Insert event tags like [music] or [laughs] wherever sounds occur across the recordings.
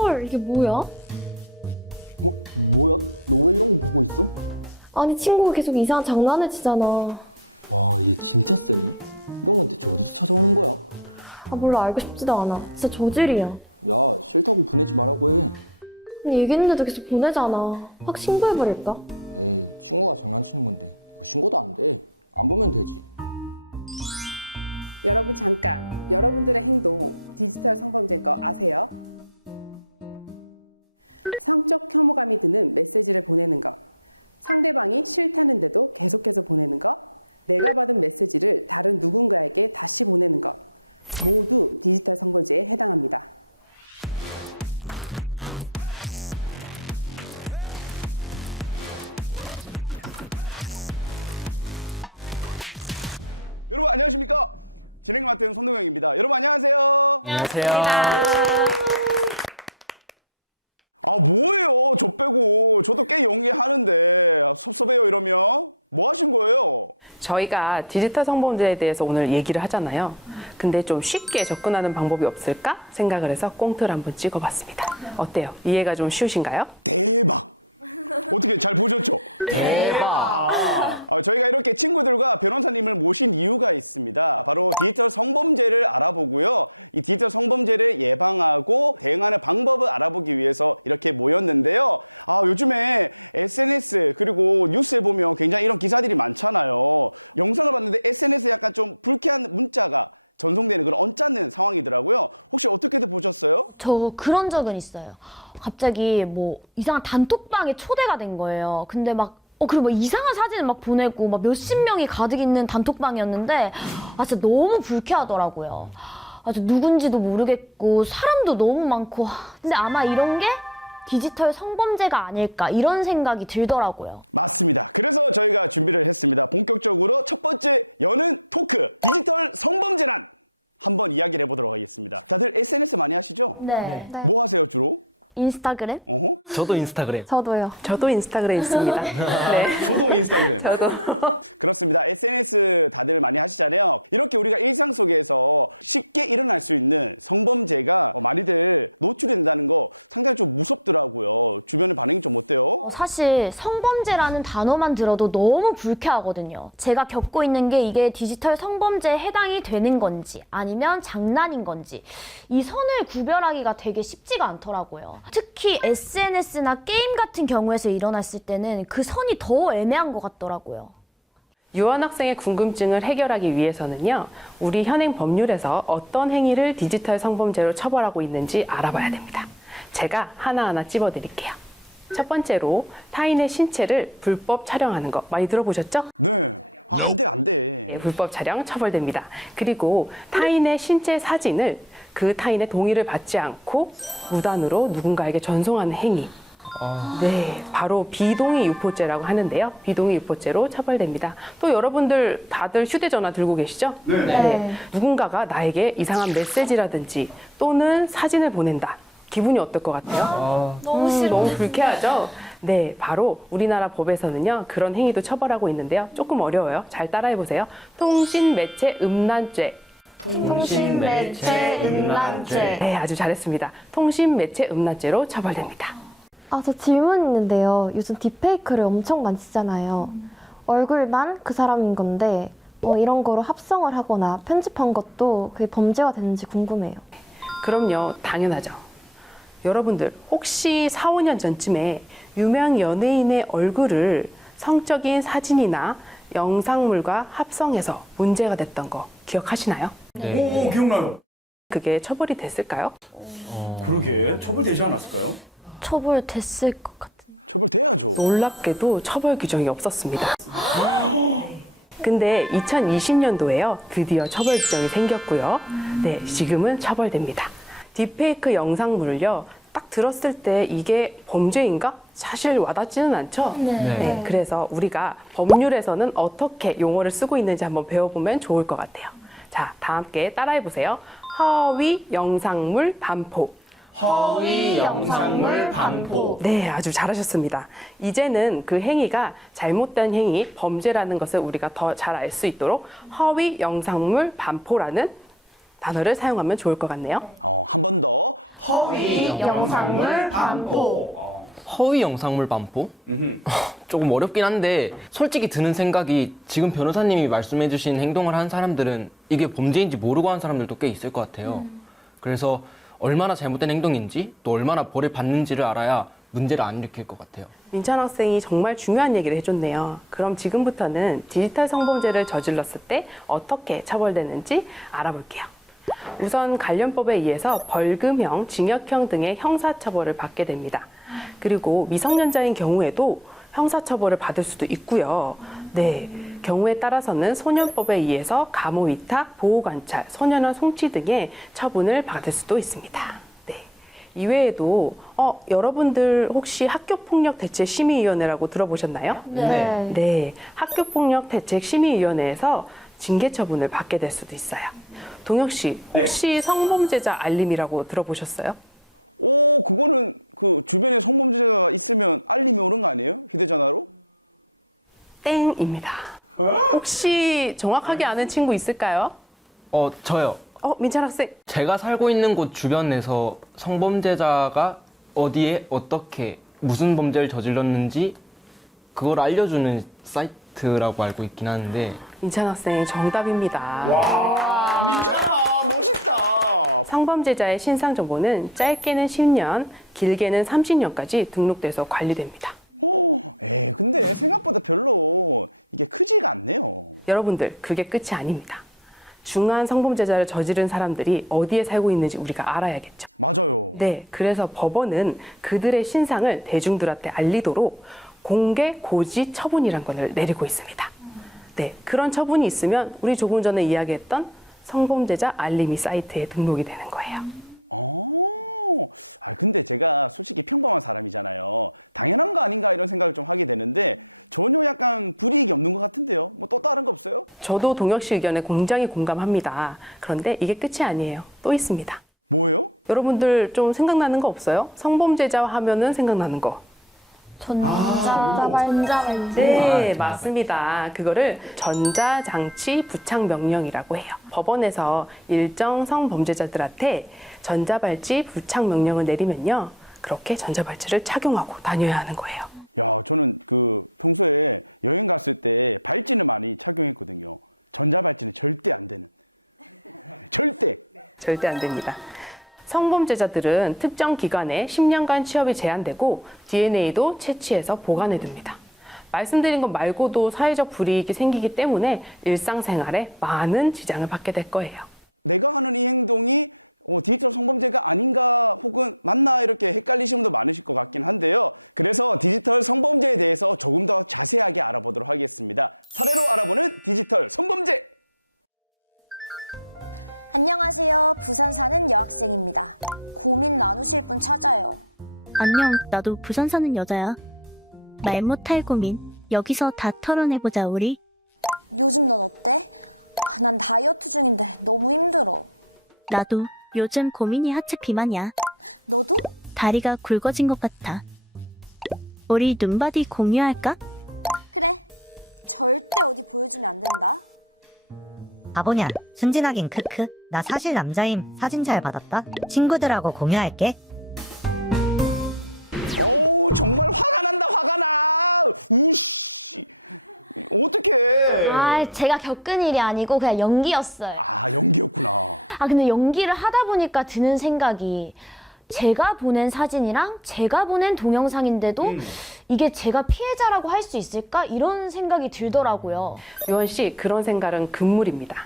헐, 이게 뭐야? 어? 뭐야? 너 왜 이런 거 보고 있어? 아니, 친구가 계속 이상한 장난을 치잖아. 와, 얘 진짜 세네. 이런 건 대체 어디서 찾아오는 거야? 아, 몰라, 알고 싶지도 않아. 진짜 저질이야. 야, 싫다고 보내지 말라고 해. 아니, 얘기했는데도 계속 보내잖아. 확 신고해버릴까? 에이, 친구가 장난치는 건데. 그거 신고도 안 돼. 안 보면 되지. 여러분 잠깐. 여러분들의 행동 디지털 성범죄인 거 아세요? 성적 혐오감이 드는 메시지를 보내는 것. 상대방이 싫다는데도 계속해서 보내는 것. 내가 받은 메시지를 다른 누군가에게 다시 보내는 것. 모두 디지털 성범죄에 해당합니다. 여러분 안녕하십니까? 진행 맡은 손동영입니다. 여러분 안녕하세요. 안녕하세요. 아 뭐예요? 저 빼고 저도 꽤 연기하는데 섭섭해요 이러면 뭐 하신 거예요? 저희가 디지털 성범죄에 대해서 오늘 얘기를 하잖아요. 근데 좀 쉽게 접근하는 방법이 없을까 생각을 해서 꽁트를 한번 찍어봤습니다. 어때요? 이해가 좀 쉬우신가요? 대박! 어떻게 잘 보셨죠? 대박! 아, 저희가 이렇게 친구들과 변호사님을 모신 이유가 있습니다. 바로 디지털 성범죄를 알아보고요. 이 디지털 성범죄를 예방하고 대응하는 방법을 알아보기 위해서 이렇게 모였는데요. 아, 요즘에 SNS 그리고 뉴스에 보면 굉장히 이런 기사들이 많잖아요. 영상을 봤는데 SNS에 약간 좀 불쾌한 문자가 전송되는 그런 언짢은 상황이더라고요. 혹시 어떻게들 보셨어요? 저 그런 적은 있어요. 갑자기 뭐 이상한 단톡방에 초대가 된 거예요. 근데 막 어, 그리고 막 이상한 사진을 막 보내고 막 몇십 명이 가득 있는 단톡방이었는데 아, 진짜 너무 불쾌하더라고요. 아주 누군지도 모르겠고 사람도 너무 많고 근데 아마 이런 게 디지털 성범죄가 아닐까 이런 생각이 들더라고요. 맞습니다. 그래서 저희가 준비를 했습니다. 본격적으로 첫 번째 여는 토크 디지털 성범죄란 한번 이야기를 해보도록 하겠습니다. 다들 SNS 많이 하시죠? 네. 뭐 하세요 주로? 인스타그램? 어허? 저도 인스타그램. 저도요. 저도 인스타그램 있습니다. [laughs] 네. 저도 인스타그램. [laughs] 저도. 그렇습니다. SNS 다들 많이 하시잖아요. 이렇게 우리가 일상 속에서 쉽게 일어날 수 있는 성범죄가 많이들 노출된다는 거 상당히 좀 무섭더라고요. 주변의 반응이 좀 어때요? 사실 성범죄라는 단어만 들어도 너무 불쾌하거든요. 제가 겪고 있는 게 이게 디지털 성범죄에 해당이 되는 건지 아니면 장난인 건지 이 선을 구별하기가 되게 쉽지가 않더라고요. 특히 SNS나 게임 같은 경우에서 일어났을 때는 그 선이 더 애매한 것 같더라고요. 유한 학생의 궁금증을 해결하기 위해서는요, 우리 현행 법률에서 어떤 행위를 디지털 성범죄로 처벌하고 있는지 알아봐야 됩니다. 제가 하나하나 찝어드릴게요. 첫 번째로 타인의 신체를 불법 촬영하는 거 많이 들어보셨죠? 네. 아, 안 돼, 안 예, 돼. 불법 촬영 처벌됩니다. 그리고 타인의 신체 사진을 그 타인의 동의를 받지 않고 무단으로 누군가에게 전송하는 행위. 네, 바로 비동의 유포죄라고 하는데요. 비동의 유포죄로 처벌됩니다. 또 여러분들 다들 휴대전화 들고 계시죠? 네. 누군가가 나에게 이상한 메시지라든지 또는 사진을 보낸다. 기분이 어떨 것 같아요? 너무 음, 너무 불쾌하죠? 네, 바로 우리나라 법에서는요, 그런 행위도 처벌하고 있는데요. 조금 어려워요. 잘 따라해 보세요. 통신 매체 음란죄. 통신 매체 음란죄. 네, 아주 잘했습니다. 통신 매체 음란죄로 처벌됩니다. 아, 저 질문 있는데요. 요즘 딥페이크를 엄청 많이 쓰잖아요. 얼굴만 그 사람인 건데, 어, 이런 거로 합성을 하거나 편집한 것도 그게 범죄가 되는지 궁금해요. 그럼요, 당연하죠. 여러분들, 혹시 4, 5년 전쯤에 유명 연예인의 얼굴을 성적인 사진이나 영상물과 합성해서 문제가 됐던 거 기억하시나요? 오, 오, 기억나요. 그게 처벌이 됐을까요? 그러게. 처벌되지 않았을까요? 처벌됐을 것 같은. 처벌돼야죠. 놀랍게도 처벌 규정이 없었습니다. [gasps] 근데 2020년도에요. 드디어 처벌 규정이 생겼고요. 네, 지금은 처벌됩니다. 딥페이크 영상물을요. 딱 들었을 때 이게 범죄인가? 사실 와닿지는 않죠? 네, 그래서 우리가 법률에서는 어떻게 용어를 쓰고 있는지 한번 배워보면 좋을 것 같아요. 자, 다 함께 따라해 보세요. 허위 영상물 반포. 허위 영상물 반포. 네, 아주 잘하셨습니다. 이제는 그 행위가 잘못된 행위, 범죄라는 것을 우리가 더 잘 알 수 있도록 허위 영상물 반포라는 단어를 사용하면 좋을 것 같네요. 어, 한 번 더. 허위 영상물 반포. 허위 영상물 반포? [laughs] 조금 어렵긴 한데 솔직히 드는 생각이 지금 변호사님이 말씀해주신 행동을 한 사람들은 이게 범죄인지 모르고 한 사람들도 꽤 있을 것 같아요. 그래서 얼마나 잘못된 행동인지 또 얼마나 벌을 받는지를 알아야 문제를 안 일으킬 것 같아요. 민찬 학생이 정말 중요한 얘기를 해줬네요. 그럼 지금부터는 디지털 성범죄를 저질렀을 때 어떻게 처벌되는지 알아볼게요. 우선 관련법에 의해서 벌금형, 징역형 등의 형사처벌을 받게 됩니다. 그리고 미성년자인 경우에도 형사처벌을 받을 수도 있고요. 네. 경우에 따라서는 소년법에 의해서 감호 위탁, 보호 관찰, 소년원 송치 등의 처분을 받을 수도 있습니다. 네. 이외에도 어, 여러분들 혹시 학교폭력 대책 심의위원회라고 들어보셨나요? 네. 네, 학교폭력 대책 심의위원회에서 징계 처분을 받게 될 수도 있어요. 동혁 씨, 혹시 성범죄자 알림이라고 들어보셨어요? 오, 그거는 그 주변에 성범죄자가 있으면 알림이 오는 거 아니에요? 휴대전화로? 땡입니다. 혹시 정확하게 아는 친구 있을까요? 어, 저요. 어, 민찬 학생. 제가 살고 있는 곳 주변에서 성범죄자가 어디에 어떻게 무슨 범죄를 저질렀는지 그걸 알려주는 사이트라고 알고 있긴 하는데 민찬 학생 정답입니다. 와, 민찬아, 멋있다. 성범죄자의 신상 정보는 짧게는 10년, 길게는 30년까지 등록돼서 관리됩니다. 오, 에 근데 생각보다 별로 이게 크지가 않네요. 여러분들, 그게 끝이 아닙니다. 중한 성범죄자를 저지른 사람들이 어디에 살고 있는지 우리가 알아야겠죠. 맞아요. 네, 그래서 법원은 그들의 신상을 대중들한테 알리도록 공개 고지 처분이란 것을 내리고 있습니다. 네, 그런 처분이 있으면 우리 조금 전에 이야기했던 성범죄자 알림이 사이트에 등록이 되는 거예요. 어, 아 근데 제가 솔직히 평범한 사람이잖아요. 당연한 거 아닌가 이런 생각을 좀 하게 되는데 전혀 약간 불이익이 없는 것 같은데요. 뭐 또 다른 거 없어요? 저도 동혁 씨 의견에 굉장히 공감합니다. 그런데 이게 끝이 아니에요. 또 있습니다. 뭐예요? 여러분들 좀 생각나는 거 없어요? 성범죄자 하면은 생각나는 거. 전자발찌. 네, 맞습니다. 그거를 전자장치 부착 명령이라고 해요. 법원에서 일정 성범죄자들한테 전자발찌 부착 명령을 내리면요. 그렇게 전자발찌를 착용하고 다녀야 하는 거예요. 야, 저는 그 평소에 여행 갔을 때 발찌는 많이 착용했거든요. 전자발찌는 절대 안 되는. 절대. 절대 안 됩니다. 성범죄자들은 특정 기관에 10년간 취업이 제한되고 DNA도 채취해서 보관해 둡니다. 말씀드린 것 말고도 사회적 불이익이 생기기 때문에 일상생활에 많은 지장을 받게 될 거예요. 내가 하는 이 행동이 어, 디지털 성범죄가 아닌가 혹은 맞나 이렇게 헷갈리시는 분도 많으실 것 같긴 한데요. 그래서 디지털 성범죄에 대해서 조금 더 자세하게 알아보도록 하겠습니다. 사례로 알아보는 디지털 성범죄. 안녕하세요. 부산 사는 여학생입니다. 고민 나누실 분 찾아요. 안녕, 나도 부산 사는 여자야. 말 못할 고민, 여기서 다 털어내보자, 우리. 요즘 넌 어때? 아, 난 다이어트 중인데 너무 힘들어. 나도 요즘 고민이 하체 비만이야. 너도? 다리가 굵어진 것 같아. 우리 눈바디 공유할까? 그래. 절대 어디 보여주면 안 된다. 바보냐 순진하긴 크크 나 사실 남자임 사진 잘 받았다 친구들하고 공유할게 어우 정말 화가 난다 화가 나. 우씨. 어떡해. 아, 제가 겪은 일이 아니고 그냥 연기였어요. 아 연기였구나. 아, 근데 연기를 하다 보니까 드는 생각이 제가 보낸 사진이랑 제가 보낸 동영상인데도 이게 제가 피해자라고 할 수 있을까? 이런 생각이 들더라고요. 유원 씨, 그런 생각은 금물입니다.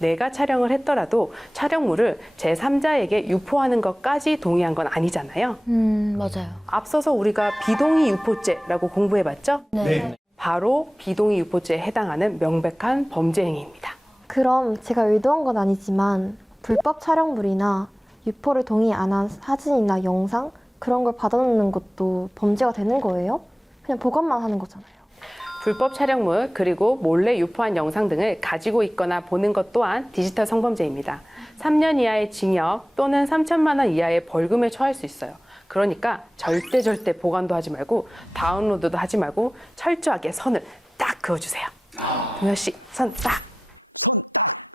내가 촬영을 했더라도 촬영물을 제3자에게 유포하는 것까지 동의한 건 아니잖아요. 음, 맞아요. 앞서서 우리가 비동의 유포죄라고 공부해봤죠? 네. 바로 비동의 유포죄에 해당하는 명백한 범죄 행위입니다. 그럼 제가 의도한 건 아니지만 불법 촬영물이나 유포를 동의 안 한 사진이나 영상 그런 걸 받아놓는 것도 범죄가 되는 거예요? 그냥 보관만 하는 거잖아요. 불법 촬영물 그리고 몰래 유포한 영상 등을 가지고 있거나 보는 것 또한 디지털 성범죄입니다. 3년 이하의 징역 또는 3천만 원 이하의 벌금에 처할 수 있어요. 그러니까 절대 절대 보관도 하지 말고 다운로드도 하지 말고 철저하게 선을 딱 그어주세요. 동현 씨, 선 딱. 손 딱.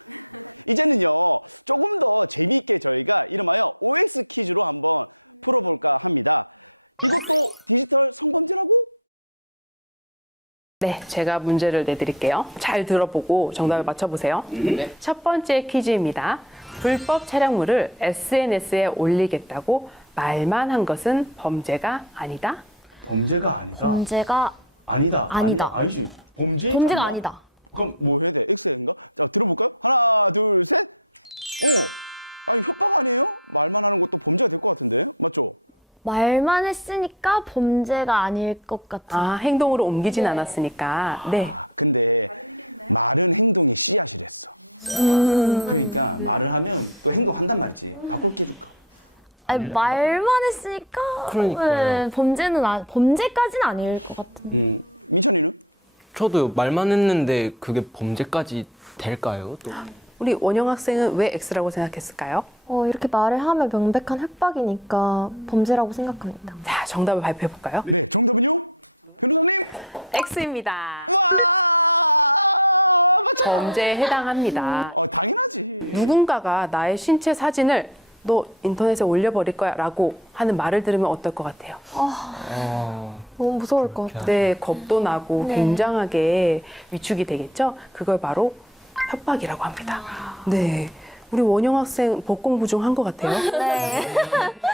이제는요 조금 더 재미있게 저희가 이름하여 OX 퀴즈로 한번 풀어볼까 합니다. 이것도 디지털 성범죄라고? 네, 제가 문제를 내드릴게요. 잘 들어보고 정답을 맞춰보세요. 첫 번째 퀴즈입니다. 불법 촬영물을 SNS에 올리겠다고 말만 한 것은 범죄가 아니다? 범죄가 아니다. 범죄가 아니다. 아니다. 아니, 지 범죄 범죄가 아니다. 그럼 뭐 해야 돼? X인가? 자 들어볼까요? 하나, 둘, 셋. 어. 아니 협박 아니에요? 말만 하는 것도 범죄가 될 것 같은데 맞죠? 말만 했으니까 범죄가 아닐 것 같은. 아, 행동으로 옮기진 않았으니까. 네. 아, 근데 말은 행동의 씨앗이랬어. 그러니까 말을 하면 또 행동한단 말이지. 바꿀 게 줄까? 아니, 말만 했으니까 그러니까요. 네, 범죄는 아, 범죄까지는 아닐 것 같은. 음, 민찬이는? 저도 말만 했는데 그게 범죄까지 될까요? 또 우리 원영 학생은 왜 X라고 생각했을까요? 어, 이렇게 말을 하면 명백한 협박이니까 범죄라고 생각합니다. 자, 정답을 발표해 볼까요? 네, 정답은요? 변호사님? X입니다. 와! 맞죠? 범죄에 해당합니다. 어, 당연하지. 누군가가 나의 신체 사진을 너 인터넷에 올려버릴 거야 라고 하는 말을 들으면 어떨 것 같아요? 너무 무서울 것 같아요. 네, 겁도 나고 굉장하게 위축이 되겠죠? 그걸 바로 협박이라고 합니다. 네. 우리 원영 학생 법 공부 중 한 것 같아요. [laughs] 네.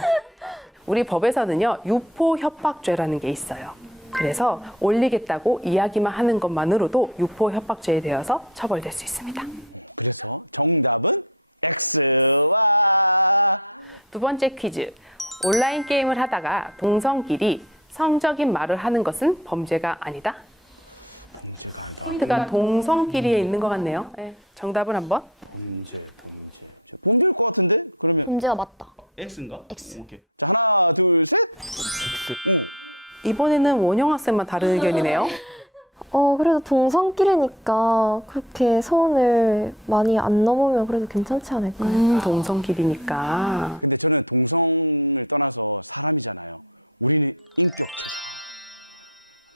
[laughs] 우리 법에서는요, 유포 협박죄라는 게 있어요. 그래서 올리겠다고 이야기만 하는 것만으로도 유포 협박죄에 되어서 처벌될 수 있습니다. 그래서 정답은 X와 두 번째 퀴즈. 온라인 게임을 하다가 동성끼리 성적인 말을 하는 것은 범죄가 아니다? 범죄가 아니다. 포인트가 동성끼리에 있는 것 같네요. 네, 정답을 한번. 범죄, 범죄. 저 범죄일 것 같은데? 그러면 범죄가 맞다. X인가? X. 오케이. 자, 하나, 둘, 셋. 오. 이번에는 원영 학생만 다른 의견이네요. 어, 그래도 동성끼리니까 그렇게 선을 많이 안 넘으면 그래도 괜찮지 않을까요? 음, 동성끼리니까. 근데 저는 동성을 떠나서 사람이잖아요. 우리는 인격체잖아.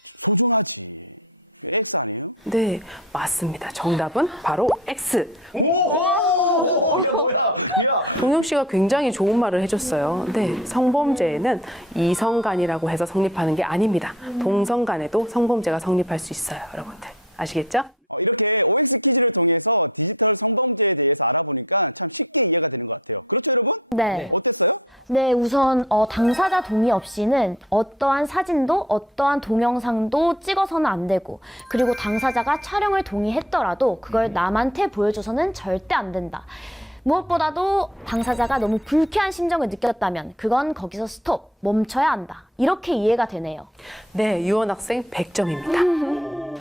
소중하지. X 아니에요? 네, 맞습니다. 정답은 바로 X. 오, 야 뭐야? 야, 동영 씨가 굉장히 좋은 말을 해줬어요. 네, 성범죄에는 이성간이라고 해서 성립하는 게 아닙니다. 동성간에도 성범죄가 성립할 수 있어요, 여러분들. 아시겠죠? 어, 이렇게 OX 퀴즈를 통해서 디지털 성범죄에 대해서 알아보니까 참 쉽게 이해가 되는 것 같아요. 그렇죠, 여러분? 네. 어땠어요? 네, 우선 어, 당사자 동의 없이는 어떠한 사진도 어떠한 동영상도 찍어서는 안 되고 그리고 당사자가 촬영을 동의했더라도 그걸 남한테 보여줘서는 절대 안 된다. 무엇보다도 당사자가 너무 불쾌한 심정을 느꼈다면 그건 거기서 스톱, 멈춰야 한다. 이렇게 이해가 되네요. 네, 유원 학생 100점입니다.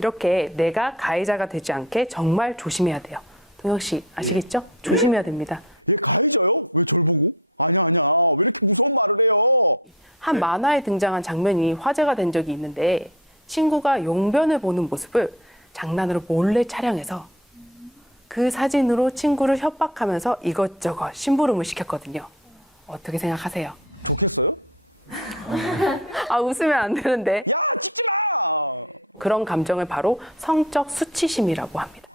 이렇게 내가 가해자가 되지 않게 정말 조심해야 돼요. 동영 씨 아시겠죠? 조심해야 됩니다. 얘 가해자요? 왜 절 보고? 아니야, 아니야. 왜 이렇게 무서운 말을 해요? 한 만화에 등장한 장면이 화제가 된 적이 있는데 친구가 용변을 보는 모습을 장난으로 몰래 촬영해서 그 사진으로 친구를 협박하면서 이것저것 심부름을 시켰거든요. 어떻게 생각하세요? 좋겠어요? [laughs] 아 웃으면 안 되는데 야, 찍지 마! 그런 감정을 바로 성적 수치심이라고 합니다.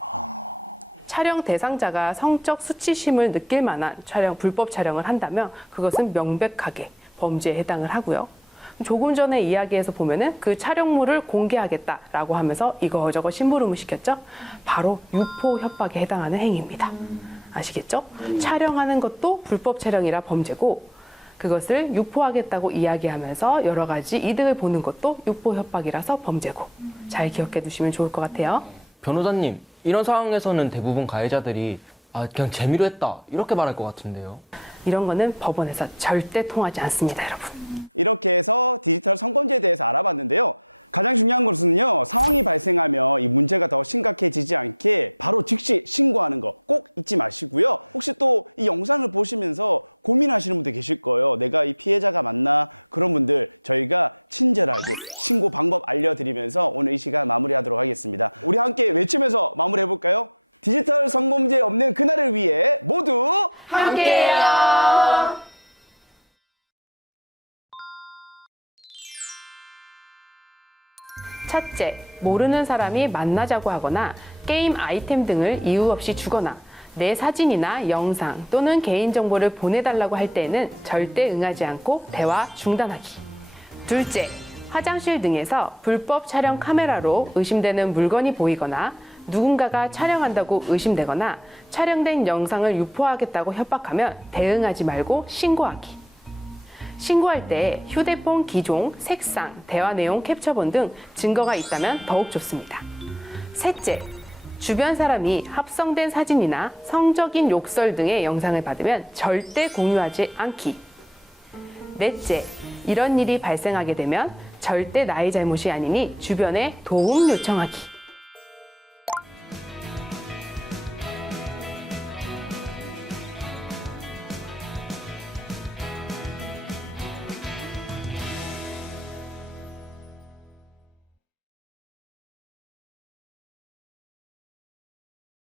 촬영 대상자가 성적 수치심을 느낄 만한 촬영 불법 촬영을 한다면 그것은 명백하게 범죄에 해당을 하고요. 조금 전에 이야기에서 보면은 그 촬영물을 공개하겠다라고 하면서 이거저거 심부름을 시켰죠. 바로 유포 협박에 해당하는 행위입니다. 아시겠죠? 촬영하는 것도 불법 촬영이라 범죄고 그것을 유포하겠다고 이야기하면서 여러 가지 이득을 보는 것도 유포 협박이라서 범죄고 잘 기억해 두시면 좋을 것 같아요. 변호사님 이런 상황에서는 대부분 가해자들이 아 그냥 재미로 했다 이렇게 말할 것 같은데요. 이런 거는 법원에서 절대 통하지 않습니다, 여러분. 이렇게 해서 디지털 성범죄에 대해서 알아봤는데요. 가장 중요한 것은요, 상황이 발생하면 이 문제가 더 심각해지지 않게 바로 즉시 신고하는 거 꼭 잊지 마시고요. 혹시 또 이 영상을 보시면서 고민하시는 분들 계실 거예요. 내가 이 피해자가 맞나? 그런 분들 저희가 친절하게 신고 방법 알려드리면서 오늘 이 시간 마무리하도록 하겠습니다. 우리 함께 외치면서 마무리해 볼까요? 디지털 성범죄 없는 그날을 위해 모두 첫째, 모르는 사람이 만나자고 하거나 게임 아이템 등을 이유 없이 주거나 내 사진이나 영상 또는 개인정보를 보내달라고 할 때는 절대 응하지 않고 대화 중단하기. 둘째, 화장실 등에서 불법 촬영 카메라로 의심되는 물건이 보이거나 누군가가 촬영한다고 의심되거나 촬영된 영상을 유포하겠다고 협박하면 대응하지 말고 신고하기. 신고할 때 휴대폰 기종, 색상, 대화 내용 캡처본 등 증거가 있다면 더욱 좋습니다. 셋째, 주변 사람이 합성된 사진이나 성적인 욕설 등의 영상을 받으면 절대 공유하지 않기. 넷째, 이런 일이 발생하게 되면 절대 나의 잘못이 아니니 주변에 도움 요청하기.